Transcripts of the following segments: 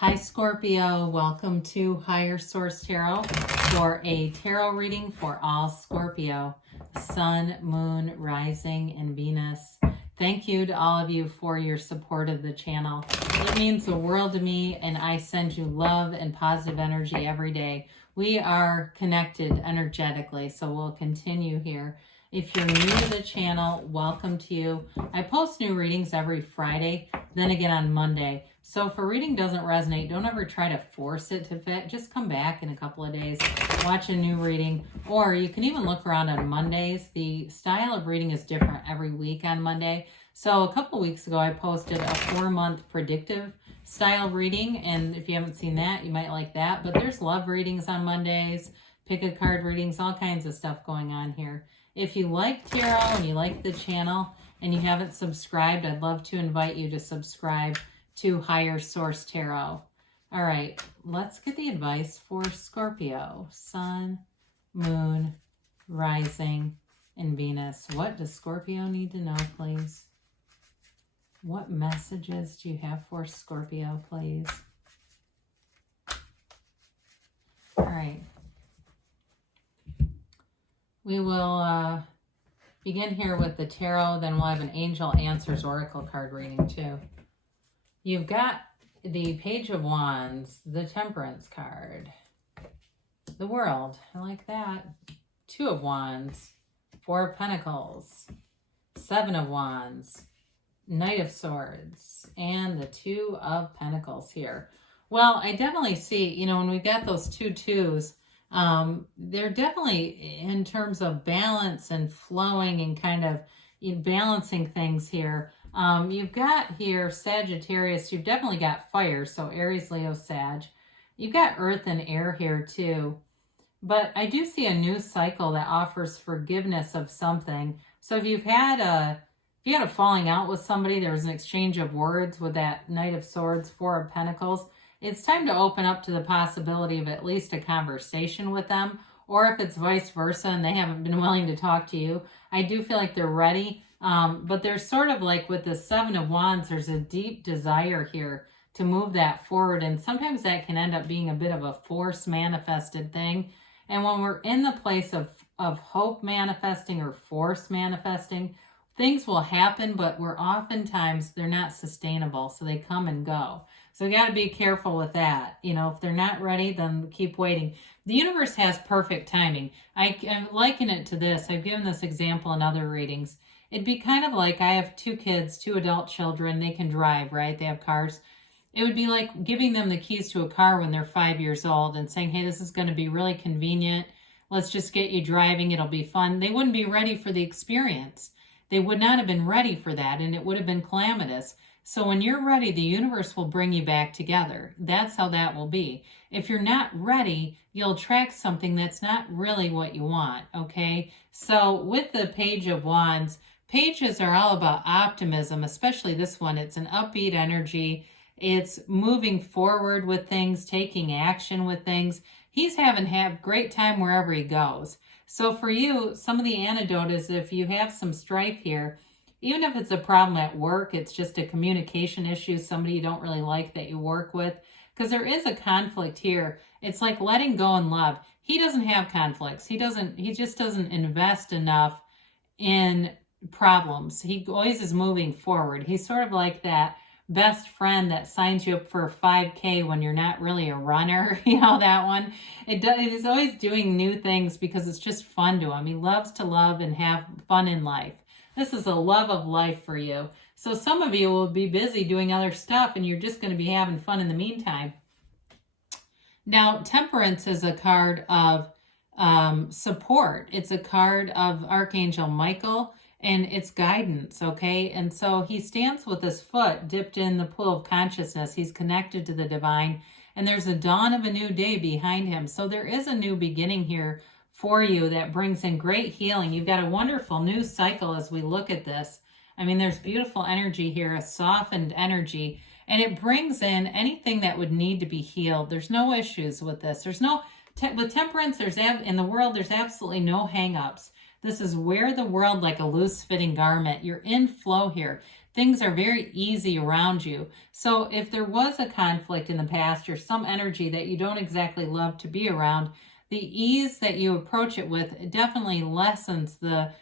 Hi Scorpio, welcome to Higher Source Tarot for a tarot reading for all Scorpio, Sun, Moon, Rising, and Venus. Thank you to all of you for your support of the channel. It means the world to me, and I send you love and positive energy every day. We are connected energetically, so we'll continue here. If you're new to the channel, welcome to you. I post new readings every Friday, then again on Monday. So if a reading doesn't resonate, don't ever try to force it to fit. Just come back in a couple of days, watch a new reading, or you can even look around on Mondays. The style of reading is different every week on Monday. So a couple of weeks ago, I posted a 4-month predictive style reading, and if you haven't seen that, you might like that. But there's love readings on Mondays, pick a card readings, all kinds of stuff going on here. If you like tarot and you like the channel and you haven't subscribed, I'd love to invite you to subscribe to Higher Source Tarot. All right, let's get the advice for Scorpio, Sun, Moon, Rising, and Venus. What does Scorpio need to know, please? What messages do you have for Scorpio, please? All right. We will begin here with the tarot, then we'll have an Angel Answers Oracle card reading too. You've got the Page of Wands, the Temperance card, the World, I like that, 2 of Wands, 4 of Pentacles, 7 of Wands, Knight of Swords, and the 2 of Pentacles here. Well, I definitely see, when we've got those 2 twos, they're definitely in terms of balance and flowing and kind of balancing things here. You've got here Sagittarius, you've definitely got fire, so Aries, Leo, Sag. You've got earth and air here too. But I do see a new cycle that offers forgiveness of something. So if you had a falling out with somebody, there was an exchange of words with that Knight of Swords, 4 of Pentacles, it's time to open up to the possibility of at least a conversation with them. Or if it's vice versa and they haven't been willing to talk to you, I do feel like they're ready. But there's sort of like with the 7 of Wands, there's a deep desire here to move that forward. And sometimes that can end up being a bit of a force manifested thing. And when we're in the place of hope manifesting or force manifesting, things will happen, but they're not sustainable. So they come and go. So we got to be careful with that. If they're not ready, then keep waiting. The universe has perfect timing. I liken it to this. I've given this example in other readings. It'd be kind of like I have 2 kids, 2 adult children. They can drive, right? They have cars. It would be like giving them the keys to a car when they're 5 years old and saying, hey, this is going to be really convenient. Let's just get you driving. It'll be fun. They wouldn't be ready for the experience. They would not have been ready for that, and it would have been calamitous. So when you're ready, the universe will bring you back together. That's how that will be. If you're not ready, you'll attract something that's not really what you want, okay? So with the Page of Wands, pages are all about optimism, especially this one. It's an upbeat energy. It's moving forward with things, taking action with things. He's having a great time wherever he goes. So for you, some of the antidote is if you have some strife here, even if it's a problem at work, it's just a communication issue, somebody you don't really like that you work with, because there is a conflict here. It's like letting go in love. He doesn't have conflicts. He just doesn't invest enough in problems. He always is moving forward. He's sort of like that best friend that signs you up for a 5K when you're not really a runner. That one. It is always doing new things because it's just fun to him. He loves to love and have fun in life. This is a love of life for you. So some of you will be busy doing other stuff and you're just going to be having fun in the meantime. Now, Temperance is a card of support. It's a card of Archangel Michael and it's guidance, okay? And so he stands with his foot dipped in the pool of consciousness. He's connected to the divine and there's a dawn of a new day behind him. So there is a new beginning here for you that brings in great healing. You've got a wonderful new cycle as we look at this. I mean, there's beautiful energy here, a softened energy, and it brings in anything that would need to be healed. There's no issues with this. With Temperance, in the world, there's absolutely no hang-ups. This is wear the world like a loose-fitting garment. You're in flow here. Things are very easy around you. So if there was a conflict in the past or some energy that you don't exactly love to be around, the ease that you approach it with definitely lessens the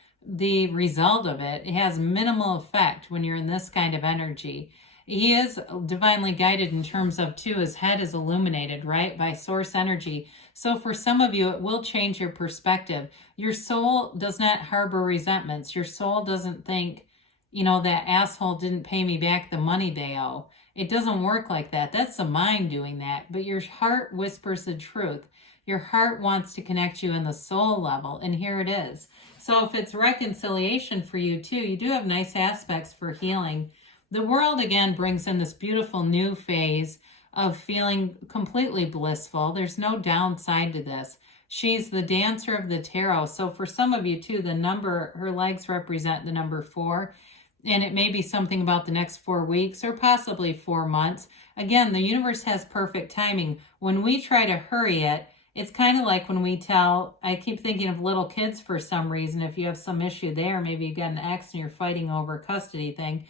result of it. It has minimal effect when you're in this kind of energy. He is divinely guided in terms of, too, his head is illuminated, right, by source energy. So for some of you, it will change your perspective. Your soul does not harbor resentments. Your soul doesn't think, that asshole didn't pay me back the money they owe. It doesn't work like that. That's the mind doing that. But your heart whispers the truth. Your heart wants to connect you in the soul level, and here it is. So if it's reconciliation for you too, you do have nice aspects for healing. The world again brings in this beautiful new phase of feeling completely blissful. There's no downside to this. She's the dancer of the tarot. So for some of you too, the number, her legs represent the number 4. And it may be something about the next 4 weeks or possibly 4 months. Again, the universe has perfect timing. When we try to hurry it, it's kind of like when I keep thinking of little kids for some reason. If you have some issue there, maybe you got an ex and you're fighting over a custody thing.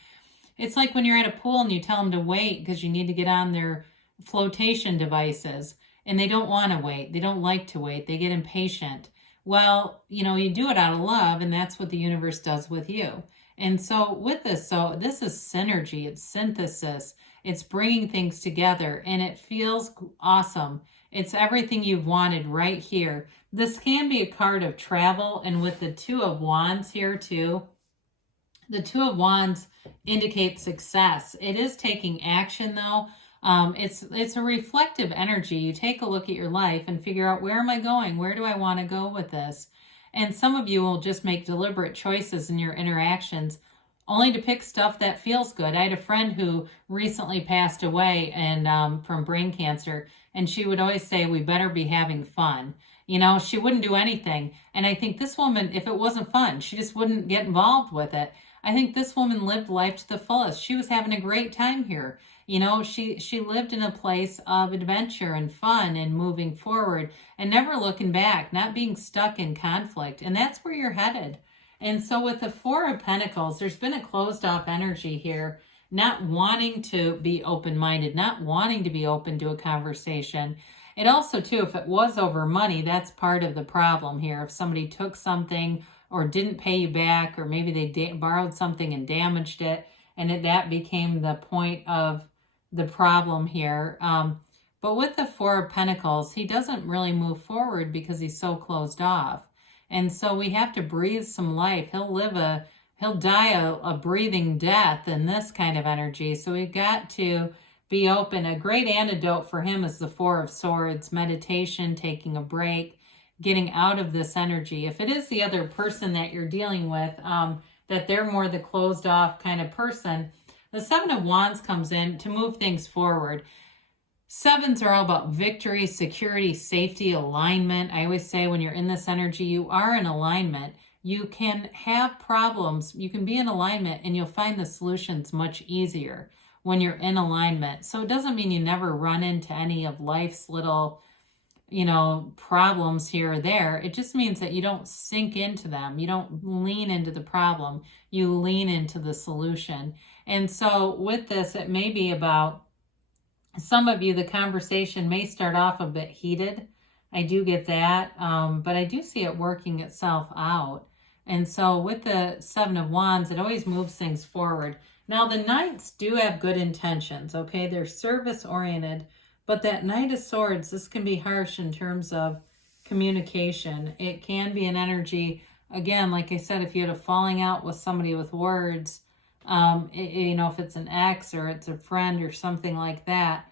It's like when you're at a pool and you tell them to wait because you need to get on their flotation devices and they don't want to wait. They don't like to wait. They get impatient. Well, you do it out of love, and that's what the universe does with you. And so with this, this is synergy, it's synthesis, it's bringing things together, and it feels awesome. It's everything you've wanted right here. This can be a card of travel, and with the 2 of Wands here too, the 2 of Wands indicates success. It is taking action though. It's a reflective energy. You take a look at your life and figure out, where am I going? Where do I want to go with this? And some of you will just make deliberate choices in your interactions only to pick stuff that feels good. I had a friend who recently passed away and from brain cancer, and she would always say, we better be having fun. She wouldn't do anything. And I think this woman, if it wasn't fun, she just wouldn't get involved with it. I think this woman lived life to the fullest. She was having a great time here. She lived in a place of adventure and fun and moving forward and never looking back, not being stuck in conflict. And that's where you're headed. And so with the 4 of Pentacles, there's been a closed off energy here, not wanting to be open-minded, not wanting to be open to a conversation. It also, too, if it was over money, that's part of the problem here. If somebody took something or didn't pay you back, or maybe they borrowed something and damaged it, and that became the point of the problem here. But with the 4 of Pentacles, he doesn't really move forward because he's so closed off. And so we have to breathe some life. He'll die a breathing death in this kind of energy. So we've got to be open. A great antidote for him is the 4 of Swords, meditation, taking a break, getting out of this energy. If it is the other person that you're dealing with, that they're more the closed off kind of person, the 7 of Wands comes in to move things forward. 7s are all about victory, security, safety, alignment. I always say when you're in this energy, you are in alignment. You can have problems. You can be in alignment and you'll find the solutions much easier when you're in alignment. So it doesn't mean you never run into any of life's little, problems here or there. It just means that you don't sink into them. You don't lean into the problem. You lean into the solution. And so with this, it may be about some of you, the conversation may start off a bit heated. I do get that, but I do see it working itself out. And so with the 7 of Wands, it always moves things forward. Now, the Knights do have good intentions, okay? They're service-oriented, but that Knight of Swords, this can be harsh in terms of communication. It can be an energy, again, like I said, if you had a falling out with somebody with words, if it's an ex or it's a friend or something like that,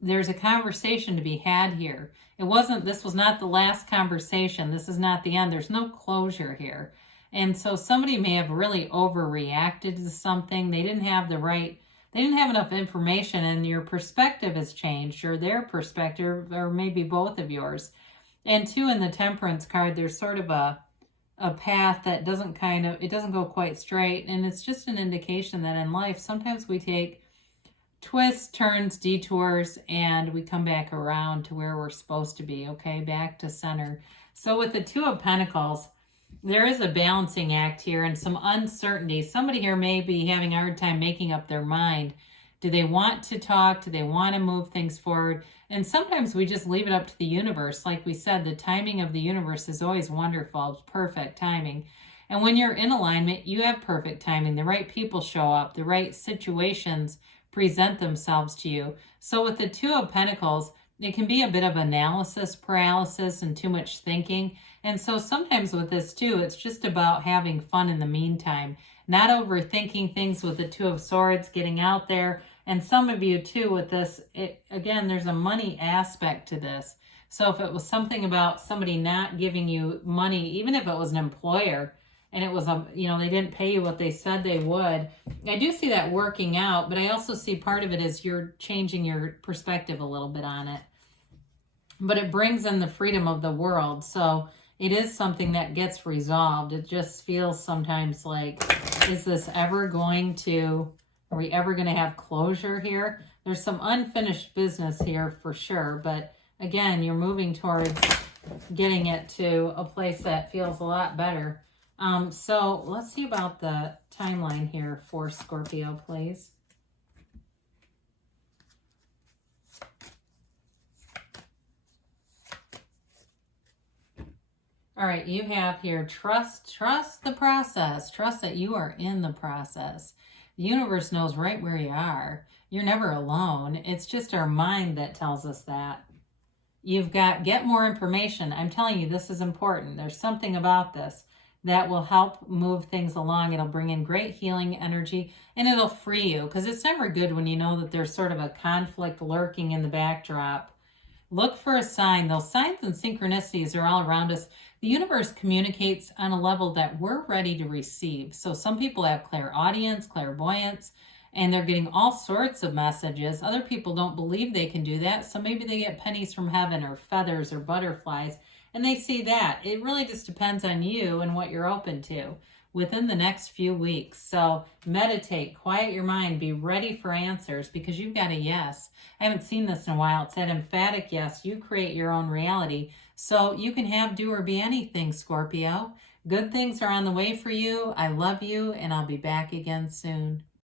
there's a conversation to be had here. This was not the last conversation. This is not the end. There's no closure here. And so somebody may have really overreacted to something. They didn't have enough information, and your perspective has changed, or their perspective, or maybe both of yours. And 2, in the Temperance card, there's sort of a path that doesn't go quite straight. And it's just an indication that in life, sometimes we take twists, turns, detours, and we come back around to where we're supposed to be, okay? Back to center. So with the 2 of Pentacles, There is a balancing act here and some uncertainty. Somebody here may be having a hard time making up their mind. Do they want to talk? Do they want to move things forward? And sometimes we just leave it up to the universe. Like we said, the timing of the universe is always wonderful. It's perfect timing. And when you're in alignment, you have perfect timing. The right people show up. The right situations present themselves to you. So with the Two of Pentacles, it can be a bit of analysis paralysis and too much thinking. And so sometimes with this too, it's just about having fun in the meantime, not overthinking things with the Two of Swords, getting out there. And some of you too with this, again, there's a money aspect to this. So if it was something about somebody not giving you money, even if it was an employer, and it was they didn't pay you what they said they would, I do see that working out, but I also see part of it is you're changing your perspective a little bit on it. But it brings in the freedom of the world, so it is something that gets resolved. It just feels sometimes like, is this ever going to, are we ever going to have closure here? There's some unfinished business here for sure, but again, you're moving towards getting it to a place that feels a lot better. So let's see about the timeline here for Scorpio, please. All right, you have here, trust the process. Trust that you are in the process. The universe knows right where you are. You're never alone. It's just our mind that tells us that. You've got, get more information. I'm telling you, this is important. There's something about this that will help move things along. It'll bring in great healing energy and it'll free you, because it's never good when you know that there's sort of a conflict lurking in the backdrop. Look for a sign. Those signs and synchronicities are all around us. The universe communicates on a level that we're ready to receive. So some people have clairaudience, clairvoyance, and they're getting all sorts of messages. Other people don't believe they can do that. So maybe they get pennies from heaven or feathers or butterflies, and they see that. It really just depends on you and what you're open to within the next few weeks. So meditate, quiet your mind, be ready for answers, because you've got a yes. I haven't seen this in a while. It's that emphatic yes. You create your own reality. So you can have, do, or be anything, Scorpio. Good things are on the way for you. I love you, and I'll be back again soon.